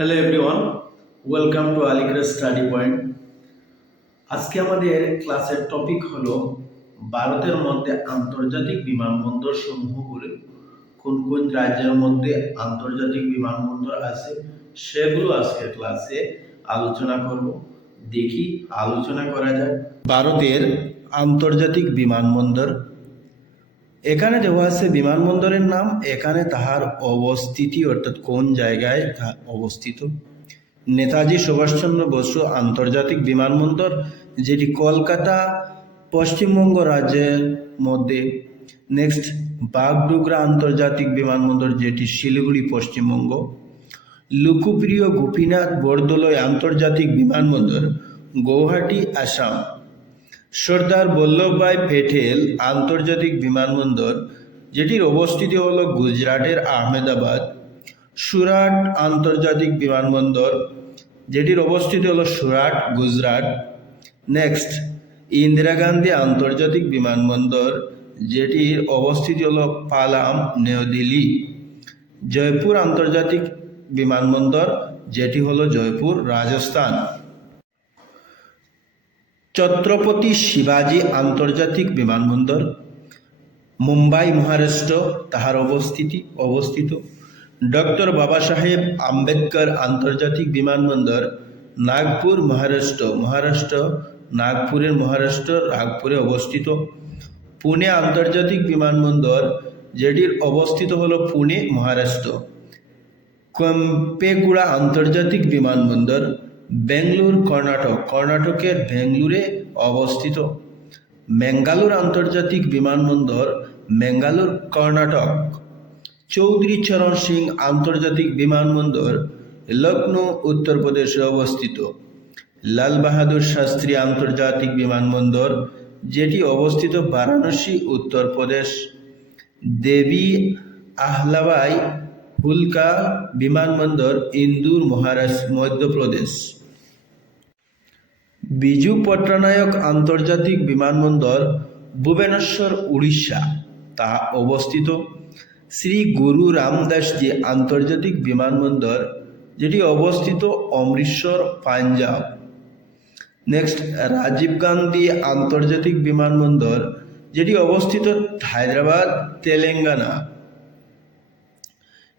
Hello everyone, welcome to Aligarh study point. আজকে আমাদের ক্লাসের টপিক হলো ভারতের মধ্যে আন্তর্জাতিক বিমানবন্দর সমূহগুলি কোন কোন রাজ্যের মধ্যে আন্তর্জাতিক বিমানবন্দর আছে সেগুলো আজকের ক্লাসে আলোচনা করব। দেখি আলোচনা করা যায়। ভারতের আন্তর্জাতিক বিমানবন্দর, এখানে দেওয়া আছে বিমানবন্দরের নাম, এখানে তাহার অবস্থিতি অর্থাৎ কোন জায়গায় তা অবস্থিত। নেতাজি সুভাষচন্দ্র বসু আন্তর্জাতিক বিমানবন্দর, যেটি কলকাতা পশ্চিমবঙ্গ রাজ্যের মধ্যে। নেক্সট, বাগডোগরা আন্তর্জাতিক বিমানবন্দর, যেটি শিলিগুড়ি পশ্চিমবঙ্গ। লোকপ্রিয় গোপীনাথ বরদলৈ আন্তর্জাতিক বিমানবন্দর, গৌহাটি আসাম। সর্দার বল্লভভাই প্যাটেল আন্তর্জাতিক বিমানবন্দর, যেটির অবস্থিতি হল গুজরাটের আহমেদাবাদ। সুরাট আন্তর্জাতিক বিমানবন্দর, যেটির অবস্থিতি হল সুরাট, গুজরাট। নেক্সট, ইন্দিরা গান্ধী আন্তর্জাতিক বিমানবন্দর, যেটির অবস্থিতি হল পালাম, নিউদিল্লি। জয়পুর আন্তর্জাতিক বিমানবন্দর, যেটি হল জয়পুর, রাজস্থান। ছত্রপতি শিবাজি আন্তর্জাতিক বিমানবন্দর, মুম্বাই, মহারাষ্ট্র, তাহার অবস্থিত। ডক্টর বাবা সাহেব আম্বেদকর আন্তর্জাতিক বিমানবন্দর, নাগপুর, মহারাষ্ট্র, নাগপুরে অবস্থিত। পুনে আন্তর্জাতিক বিমানবন্দর, যেটির অবস্থিত হল পুনে, মহারাষ্ট্র। কেম্পেগুড়া আন্তর্জাতিক বিমানবন্দর, বেঙ্গালুরু, কর্ণাটকের বেঙ্গালুরে অবস্থিত। ম্যাঙ্গালোর আন্তর্জাতিক বিমানবন্দর, ম্যাঙ্গালোর, কর্ণাটক। চৌধুরী চরণ সিং আন্তর্জাতিক বিমানবন্দর, লখনৌ, উত্তরপ্রদেশে অবস্থিত। লাল বাহাদুর শাস্ত্রী আন্তর্জাতিক বিমানবন্দর, যেটি অবস্থিত বারাণসী, উত্তরপ্রদেশ। দেবী আহলাবাই হুলকা বিমানবন্দর, ইন্দোর, মধ্যপ্রদেশ। বিজু পট্টনায়ক আন্তর্জাতিক বিমানবন্দর, ভুবনেশ্বর, উড়িষ্যা, তা অবস্থিত। শ্রী গুরু রামদাসজি আন্তর্জাতিক বিমানবন্দর, যেটি অবস্থিত অমৃতসর, পাঞ্জাব। নেক্সট, রাজীব গান্ধী আন্তর্জাতিক বিমানবন্দর, যেটি অবস্থিত হায়দ্রাবাদ, তেলেঙ্গানা।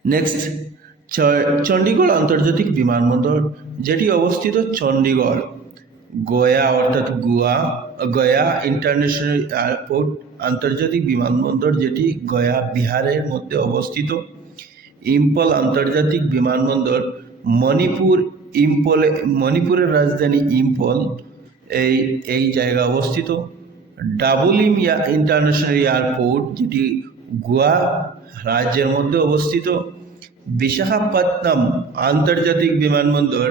নেক্সট, চণ্ডীগড় আন্তর্জাতিক বিমানবন্দর, যেটি অবস্থিত চণ্ডীগড়। গয়া অর্থাৎ গয়া ইন্টারন্যাশনাল এয়ারপোর্ট আন্তর্জাতিক বিমানবন্দর, যেটি গয়া, বিহারের মধ্যে অবস্থিত। ইম্ফল আন্তর্জাতিক বিমানবন্দর, মণিপুরের রাজধানী ইম্ফল, এই জায়গা অবস্থিত। ডাবুলিম ইন্টারন্যাশনাল এয়ারপোর্ট, যেটি গোয়া রাজ্যের মধ্যে অবস্থিত। বিশাখাপত্তনম আন্তর্জাতিক বিমানবন্দর,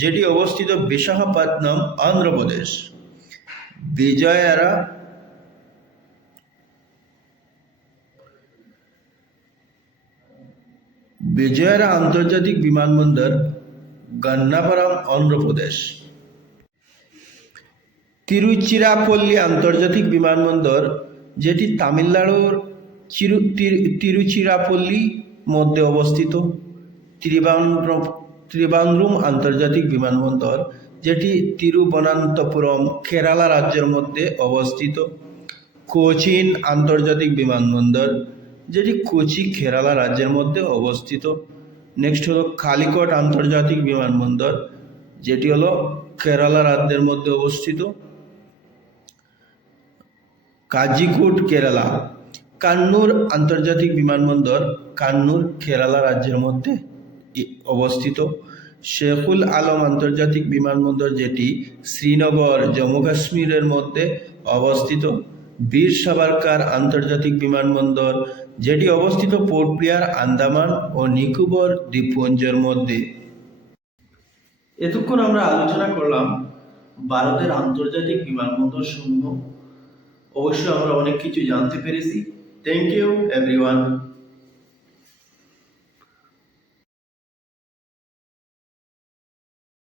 যেটি অবস্থিত বিশাখাপত্তনম, অন্ধ্রপ্রদেশ। বিজয়ওয়াড়া আন্তর্জাতিক বিমানবন্দর, গন্নাপুরম, অন্ধ্রপ্রদেশ। তিরুচিরাপল্লী আন্তর্জাতিক বিমানবন্দর, যেটি তামিলনাড়ুর তিরুচিরাপল্লী মধ্যে অবস্থিত। ত্রিবান্দ্রম আন্তর্জাতিক বিমানবন্দর, যেটি তিরুবনন্তপুরম, কেরালা রাজ্যের মধ্যে অবস্থিত। কোচিন আন্তর্জাতিক বিমানবন্দর, যেটি কোচি, কেরালা রাজ্যের মধ্যে অবস্থিত। নেক্সট হলো কালিকট আন্তর্জাতিক বিমানবন্দর, যেটি হলো কেরালা রাজ্যের মধ্যে অবস্থিত। কাজিকুড, কেরালা। কান্নুর আন্তর্জাতিক বিমানবন্দর, কান্নুর, কেরালা রাজ্যের মধ্যে অবস্থিত। শেখুল আলম আন্তর্জাতিক বিমানবন্দর, যেটি শ্রীনগর, জম্মু কাশ্মীরের মধ্যে অবস্থিত। বীর সাভারকার আন্তর্জাতিক বিমানবন্দর, যেটি অবস্থিত পোর্ট ব্লেয়ার, আন্দামান ও নিকোবর দ্বীপপুঞ্জের মধ্যে। এতক্ষণ আমরা আলোচনা করলাম ভারতের আন্তর্জাতিক বিমানবন্দর সমূহ। অবশ্যই আমরা অনেক কিছু জানতে পেরেছি। Thank you everyone.